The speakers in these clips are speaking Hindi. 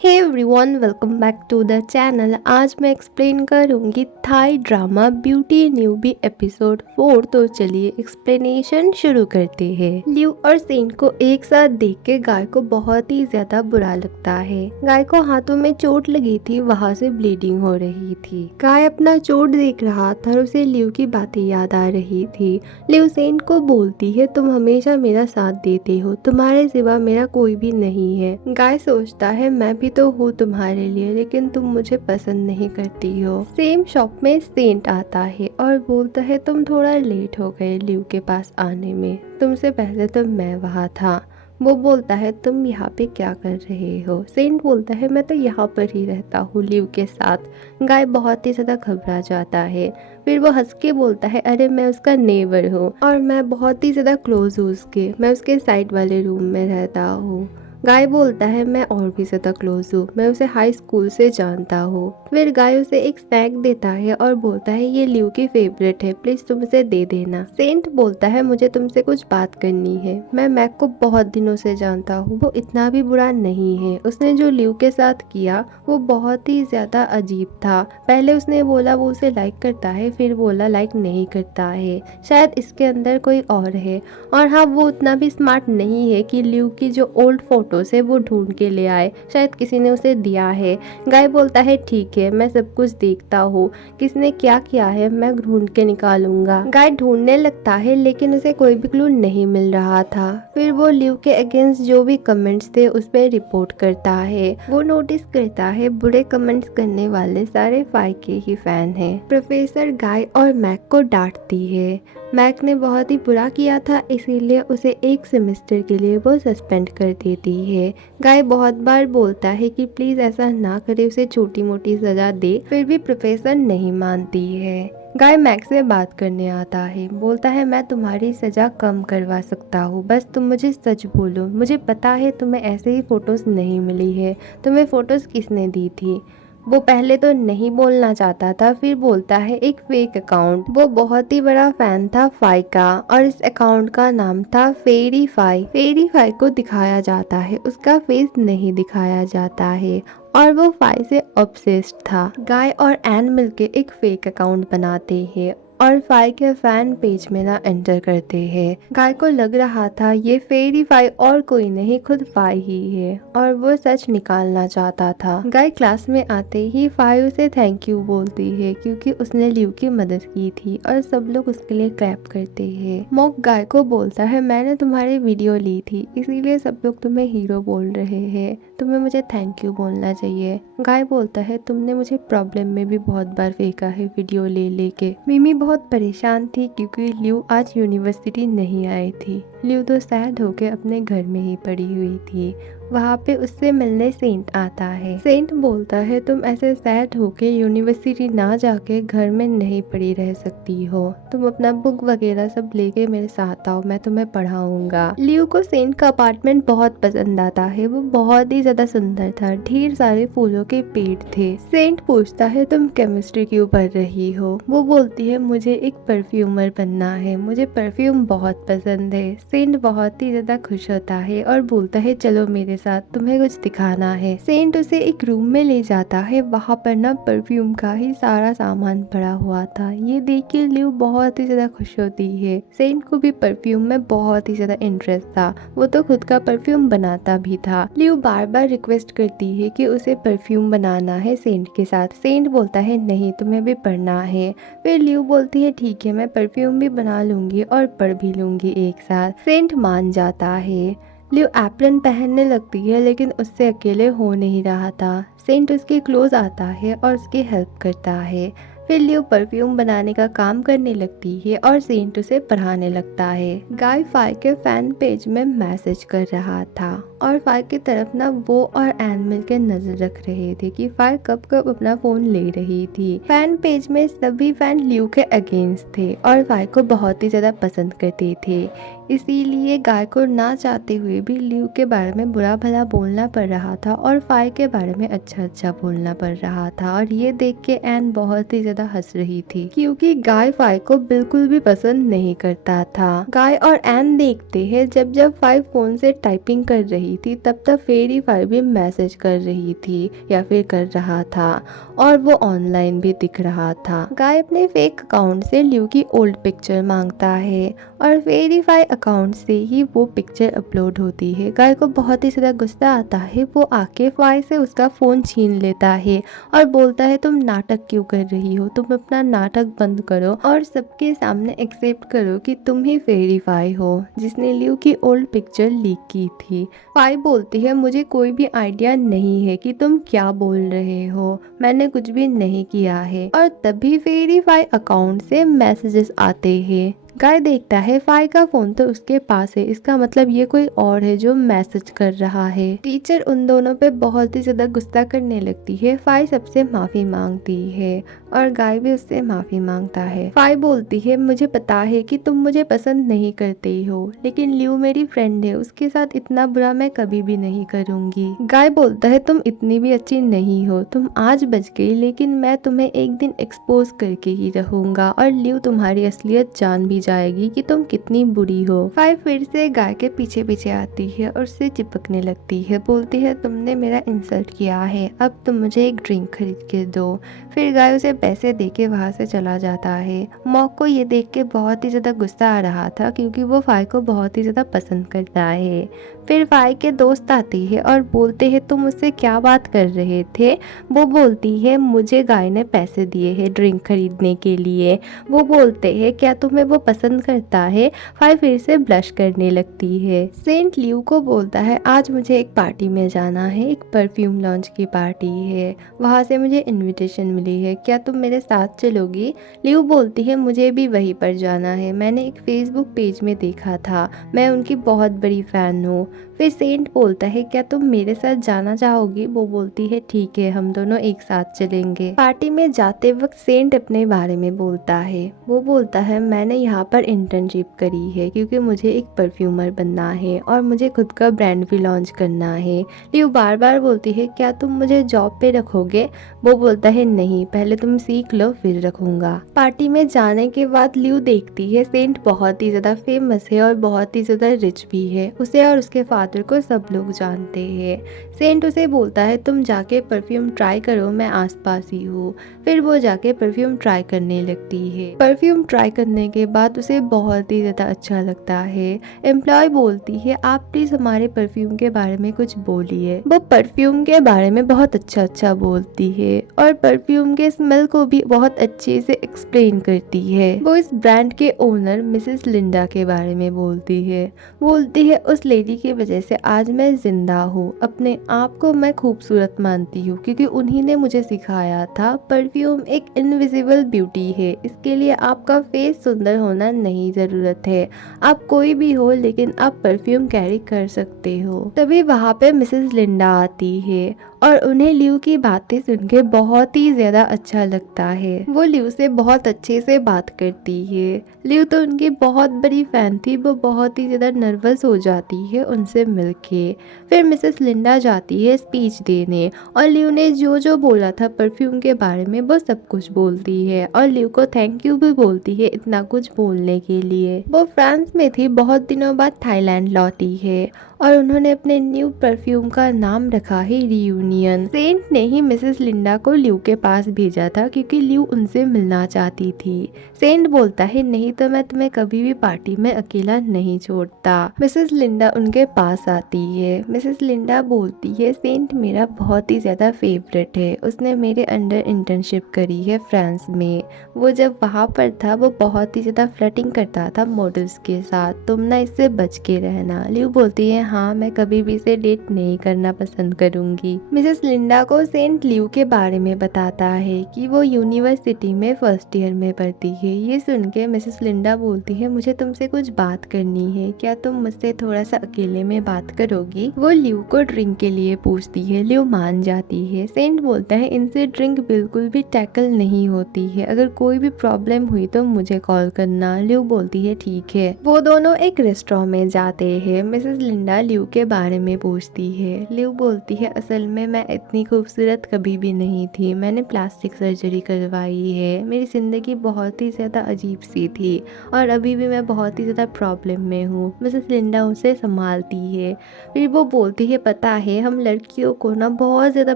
Hey everyone, welcome back to the channel. आज मैं एक्सप्लेन करूंगी Thai drama Beauty Newbie episode 4। तो चलिए एक्सप्लेनेशन शुरू करते हैं। लिव और सेन को एक साथ देख के गाय को बहुत ही ज्यादा बुरा लगता है। गाय को हाथों में चोट लगी थी, वहाँ से ब्लीडिंग हो रही थी। गाय अपना चोट देख रहा था और उसे लिव की बातें याद आ रही थी। लिव सेन को बोलती है, तुम हमेशा मेरा साथ देते हो, तुम्हारे सिवा मेरा कोई भी नहीं है। गाय सोचता है, मैं भी तो हूँ तुम्हारे लिए, लेकिन तुम मुझे पसंद नहीं करती हो। सेम शॉप में सेंट आता है और बोलता है, तुम थोड़ा लेट हो गए लिव के पास आने में, तुमसे पहले तो मैं वहाँ था। वो बोलता है, तुम यहाँ पे क्या कर रहे हो? सेंट बोलता है, मैं तो यहाँ पर ही रहता हूँ लिव के साथ। गाय बहुत ही ज्यादा घबरा जाता है। फिर वो हंस के बोलता है, अरे मैं उसका नेबर हूँ और मैं बहुत ही ज्यादा क्लोज हूँ उसके, मैं उसके साइड वाले रूम में रहता हूँ। गाय बोलता है, मैं और भी ज्यादा क्लोज हूँ, मैं उसे हाई स्कूल से जानता हूँ। फिर गाय उसे एक स्नैक देता है और बोलता है, ये लिव की फेवरेट है, प्लीज तुम इसे दे देना। सेंट बोलता है, मुझे तुमसे कुछ बात करनी है। मैं मैक को बहुत दिनों से जानता हूँ, वो इतना भी बुरा नहीं है। उसने जो लिव के साथ किया वो बहुत ही ज्यादा अजीब था। पहले उसने बोला वो उसे लाइक करता है, फिर बोला लाइक नहीं करता है। शायद इसके अंदर कोई और है। और हाँ, वो उतना भी स्मार्ट नहीं है कि लिव की जो ओल्ड फोटो से वो ढूंढ के ले आए, शायद किसी ने उसे दिया है। गाय बोलता है, ठीक है, मैं सब कुछ देखता हूँ, किसने क्या किया है मैं ढूंढ के निकालूंगा। गाय ढूंढने लगता है, लेकिन उसे कोई भी क्लू नहीं मिल रहा था। फिर वो लिव के अगेंस्ट जो भी कमेंट्स थे उस पर रिपोर्ट करता है। वो नोटिस करता है बुरे कमेंट्स करने वाले सारे फाई के ही फैन हैं। प्रोफेसर गाय और मैक को डांटती है। मैक ने बहुत ही बुरा किया था, इसीलिए उसे एक सेमेस्टर के लिए वो सस्पेंड कर देती है। गाय बहुत बार बोलता है कि प्लीज ऐसा ना करे, उसे छोटी मोटी सजा दे, फिर भी प्रोफेसर नहीं मानती है। गाय मैक से बात करने आता है, बोलता है, मैं तुम्हारी सजा कम करवा सकता हूँ, बस तुम मुझे सच बोलो। मुझे पता है तुम्हें ऐसे ही फोटोज नहीं मिली है, तुम्हें फोटोज किसने दी थी? वो पहले तो नहीं बोलना चाहता था, फिर बोलता है, एक फेक अकाउंट। वो बहुत ही बड़ा फैन था फाई का और इस अकाउंट का नाम था फेरी फाई। फेरी फाई को दिखाया जाता है, उसका फेस नहीं दिखाया जाता है और वो फाई से ऑब्सेस्ड था। गाय और एन मिलके एक फेक अकाउंट बनाते हैं और फाई के फैन पेज में ना एंटर करते हैं। गाय को लग रहा था ये फेरी फाई और कोई नहीं, खुद फाई ही है और वो सच निकालना चाहता था। गाय क्लास में आते ही फाई उसे थैंक यू बोलती है क्योंकि उसने लिव की मदद की थी और सब लोग उसके लिए क्लैप करते हैं। मॉक गाय को बोलता है, मैंने तुम्हारी वीडियो ली थी, इसीलिए सब लोग तुम्हें हीरो बोल रहे हैं, तुम्हें मुझे थैंक यू बोलना चाहिए। गाय बोलता है, तुमने मुझे प्रॉब्लम में भी बहुत बार फेंका है वीडियो ले लेके। मिमी बहुत परेशान थी क्योंकि लिव आज यूनिवर्सिटी नहीं आई थी। लिव तो सैड होके अपने घर में ही पड़ी हुई थी। वहाँ पे उससे मिलने सेंट आता है। सेंट बोलता है, तुम ऐसे सैड होके यूनिवर्सिटी ना जाके घर में नहीं पड़ी रह सकती हो, तुम अपना बुक वगैरह सब लेके मेरे साथ आओ, मैं तुम्हें पढ़ाऊंगा। लिव को सेंट का अपार्टमेंट बहुत पसंद आता है, वो बहुत ही ज्यादा सुंदर था, ढेर सारे फूलों के पेड़ थे। सेंट पूछता है, तुम केमिस्ट्री क्यों पढ़ रही हो? वो बोलती है, मुझे एक परफ्यूमर बनना है, मुझे परफ्यूम बहुत पसंद है। सेंट बहुत ही ज्यादा खुश होता है और बोलता है, चलो मेरे साथ, तुम्हें कुछ दिखाना है। सेंट उसे एक रूम में ले जाता है, वहाँ पर ना परफ्यूम का ही सारा सामान पड़ा हुआ था। ये देख के लिव बहुत ही ज्यादा खुश होती है। सेंट को भी परफ्यूम में बहुत ही ज्यादा इंटरेस्ट था, वो तो खुद का परफ्यूम बनाता भी था। लिव बार बार रिक्वेस्ट करती है कि उसे परफ्यूम बनाना है सेंट के साथ। सेंट बोलता है, नहीं, तुम्हें भी पढ़ना है। फिर लिव बोलती है, ठीक है, मैं परफ्यूम भी बना लूंगी और पढ़ भी लूंगी एक साथ। सेंट मान जाता है। लिव एप्रन पहनने लगती है, लेकिन उससे अकेले हो नहीं रहा था। सेंट उसके क्लोज आता है और उसकी हेल्प करता है। फिर लिव परफ्यूम बनाने का काम करने लगती है और सेंट उसे पढ़ाने लगता है। गाय फाई के फैन पेज में मैसेज कर रहा था और फाई की तरफ ना वो और एन मिलकर नजर रख रहे थे कि फाई कब कब अपना फोन ले रही थी। फैन पेज में सभी फैन लिव के अगेंस्ट थे और फाई को बहुत ही ज्यादा पसंद करते थे, इसीलिए गाय को ना चाहते हुए भी लिव के बारे में बुरा भला बोलना पड़ रहा था और फाई के बारे में अच्छा अच्छा बोलना पड़ रहा था। और ये देख के एन बहुत ही ज्यादा हंस रही थी क्योंकि गाय फाई को बिल्कुल भी पसंद नहीं करता था। गाय और एन देखते हैं जब जब फाई फोन से टाइपिंग कर रही रही थी तब तक फेरी फाई भी मैसेज कर रही थी या फिर कर रहा था और वो ऑनलाइन भी दिख रहा था। गाय अपने फेक अकाउंट से ल्यू की ओल्ड पिक्चर मांगता है और वेरीफाई अकाउंट से ही वो पिक्चर अपलोड होती है। गाय को बहुत ही ज़्यादा गुस्सा आता है। वो आके फाई से उसका फ़ोन छीन लेता है और बोलता है तुम नाटक क्यों कर रही हो, तुम अपना नाटक बंद करो और सबके सामने एक्सेप्ट करो कि तुम ही वेरीफाई हो जिसने ल्यू की ओल्ड पिक्चर लीक की थी। फाई बोलती है मुझे कोई भी आइडिया नहीं है कि तुम क्या बोल रहे हो, मैंने कुछ भी नहीं किया है। और तभी वेरीफाई अकाउंट से मैसेजेस आते हैं। गाय देखता है फाई का फोन तो उसके पास है, इसका मतलब ये कोई और है जो मैसेज कर रहा है। टीचर उन दोनों पे बहुत ही ज्यादा गुस्सा करने लगती है। फाई सबसे माफी मांगती है और गाय भी उससे माफी मांगता है। फाई बोलती है मुझे पता है कि तुम मुझे पसंद नहीं करते हो, लेकिन ल्यू मेरी फ्रेंड है, उसके साथ इतना बुरा मैं कभी भी नहीं करूंगी। गाय बोलता है तुम इतनी भी अच्छी नहीं हो, तुम आज बच गई लेकिन मैं तुम्हें एक दिन एक्सपोज करके ही रहूंगा और ल्यू तुम्हारी असलियत जान भी जाएगी कि तुम कितनी बुरी हो। फाई फिर से गाय के पीछे पीछे आती है और उससे चिपकने लगती है। बोलती है तुमने मेरा इंसल्ट किया है, अब तुम मुझे एक ड्रिंक खरीद के दो। फिर गाय उसे पैसे देके वहां से चला जाता है। मॉक को ये देख के बहुत ही ज्यादा गुस्सा आ रहा था क्योंकि वो फाई को बहुत ही ज्यादा पसंद करता है। फिर फाई के दोस्त आती है और बोलते हैं तुम मुझसे क्या बात कर रहे थे। वो बोलती है मुझे गाय ने पैसे दिए हैं ड्रिंक खरीदने के लिए। वो बोलते हैं क्या तुम्हें वो पसंद करता है। फाई फिर से ब्लश करने लगती है। सेंट ल्यू को बोलता है आज मुझे एक पार्टी में जाना है, एक परफ्यूम लॉन्च की पार्टी है, वहाँ से मुझे इनविटेशन मिली है, क्या तुम मेरे साथ चलोगी। ल्यू बोलती है मुझे भी वहीं पर जाना है, मैंने एक फेसबुक पेज में देखा था, मैं उनकी बहुत बड़ी फैन हूँ। फिर सेंट बोलता है क्या तुम मेरे साथ जाना चाहोगी। वो बोलती है ठीक है हम दोनों एक साथ चलेंगे। पार्टी में जाते वक्त सेंट अपने बारे में बोलता है। वो बोलता है मैंने यहाँ पर इंटर्नशिप करी है क्योंकि मुझे एक परफ्यूमर बनना है और मुझे खुद का ब्रांड भी लॉन्च करना है। ल्यू बार बार बोलती है क्या तुम मुझे जॉब पे रखोगे। वो बोलता है नहीं, पहले तुम सीख लो फिर रखूंगा। पार्टी में जाने के बाद ल्यू देखती है सेंट बहुत ही ज्यादा फेमस है और बहुत ही ज्यादा रिच भी है। उसे और उसके फादर को सब लोग जानते हैं। सेंट उसे बोलता है तुम जाके परफ्यूम ट्राई करो, मैं आसपास ही हूँ। फिर वो जाके परफ्यूम ट्राई करने लगती है। परफ्यूम ट्राई करने के बाद उसे बहुत ही ज्यादा अच्छा लगता है। एम्प्लॉय बोलती है आप प्लीज हमारे परफ्यूम के बारे में कुछ बोलिए। वो परफ्यूम के बारे में बहुत अच्छा बोलती है और परफ्यूम के स्मेल को भी बहुत अच्छे से एक्सप्लेन करती है। वो इस ब्रांड के ओनर मिसेस लिंडा के बारे में बोलती है उस लेडी की वजह से आज मैं जिंदा हूँ, अपने आप को मैं खूबसूरत मानती हूँ क्योंकि उन्हीं ने मुझे सिखाया था परफ्यूम एक इनविजिबल ब्यूटी है, इसके लिए आपका फेस सुंदर होना नहीं जरूरत है, आप कोई भी हो लेकिन आप परफ्यूम कैरी कर सकते हो। तभी वहाँ पे मिसेस लिंडा आती है और उन्हें ल्यू की बातें सुन के बहुत ही ज्यादा अच्छा लगता है। वो ल्यू से बहुत अच्छे से बात करती है। ल्यू तो उनकी बहुत बड़ी फैन थी, वो बहुत ही ज्यादा नर्वस हो जाती है उनसे मिलके। फिर मिसेस लिंडा जाती है स्पीच देने और ल्यू ने जो जो बोला था परफ्यूम के बारे में वो सब कुछ बोलती है और ल्यू को थैंक यू भी बोलती है इतना कुछ बोलने के लिए। वो फ्रांस में थी, बहुत दिनों बाद थाईलैंड लौटी है और उन्होंने अपने न्यू परफ्यूम का नाम रखा है रियूनियन। सेंट ने ही मिसेस लिंडा को ल्यू के पास भेजा था क्योंकि ल्यू उनसे मिलना चाहती थी। सेंट बोलता है नहीं तो मैं तुम्हें कभी भी पार्टी में अकेला नहीं छोड़ता। मिसेस लिंडा उनके पास आती है। मिसेस लिंडा बोलती है सेंट मेरा बहुत ही ज्यादा फेवरेट है, उसने मेरे अंडर इंटर्नशिप करी है फ्रांस में। वो जब वहाँ पर था वो बहुत ही ज्यादा फ्लर्टिंग करता था मॉडल्स के साथ, तुम ना इससे बच के रहना। ल्यू बोलती है हाँ मैं कभी भी इसे डेट नहीं करना पसंद करूंगी। मिसेस लिंडा को सेंट ल्यू के बारे में बताता है कि वो यूनिवर्सिटी में फर्स्ट ईयर में पढ़ती है। ये सुन के मिसेस लिंडा बोलती है मुझे तुमसे कुछ बात करनी है, क्या तुम मुझसे थोड़ा सा अकेले में बात करोगी। वो ल्यू को ड्रिंक के लिए पूछती है, ल्यू मान जाती है। सेंट बोलता है इनसे ड्रिंक बिल्कुल भी टैकल नहीं होती है, अगर कोई भी प्रॉब्लम हुई तो मुझे कॉल करना। ल्यू बोलती है ठीक है। वो दोनों एक रेस्टोरेंट में जाते हैं। मिसेस लिंडा लिंडा लियू के बारे में पूछती है। लियू बोलती है असल में मैं इतनी खूबसूरत कभी भी नहीं थी, मैंने प्लास्टिक सर्जरी करवाई है, मेरी ज़िंदगी बहुत ही ज़्यादा अजीब सी थी और अभी भी मैं बहुत ही ज़्यादा प्रॉब्लम में हूँ। मिसेस लिंडा उसे संभालती है। फिर वो बोलती है पता है हम लड़कियों को ना बहुत ज़्यादा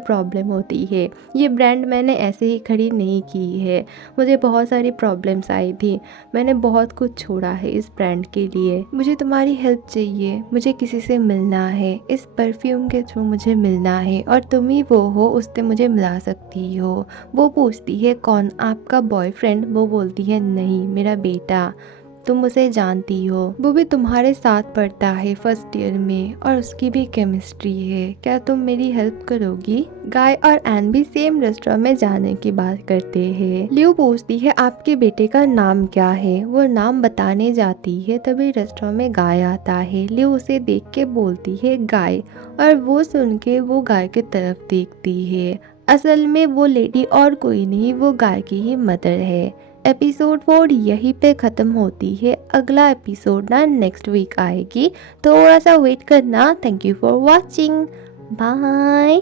प्रॉब्लम होती है, ये ब्रांड मैंने ऐसे ही खड़ी नहीं की है, मुझे बहुत सारी प्रॉब्लम्स आई थी, मैंने बहुत कुछ छोड़ा है इस ब्रांड के लिए, मुझे तुम्हारी हेल्प चाहिए, मुझे किसी से मिलना है, इस परफ्यूम के थ्रू मुझे मिलना है और तुम ही वो हो उससे मुझे मिला सकती हो। वो पूछती है कौन, आपका बॉयफ्रेंड? वो बोलती है नहीं, मेरा बेटा, तुम उसे जानती हो, वो भी तुम्हारे साथ पढ़ता है फर्स्ट ईयर में और उसकी भी केमिस्ट्री है, क्या तुम मेरी हेल्प करोगी? गाय और एन भी सेम रेस्टोरेंट में जाने की बात करते हैं। लियू पूछती है आपके बेटे का नाम क्या है? वो नाम बताने जाती है तभी रेस्टोरेंट में गाय आता है। लियू उसे देख के बोलती है गाय, और वो सुन के वो गाय की तरफ देखती है। असल में वो लेडी और कोई नहीं, वो गाय की ही मदर है। एपिसोड 4 यहीं पे ख़त्म होती है। अगला एपिसोड ना नेक्स्ट वीक आएगी, थोड़ा सा वेट करना। Thank you for watching, bye.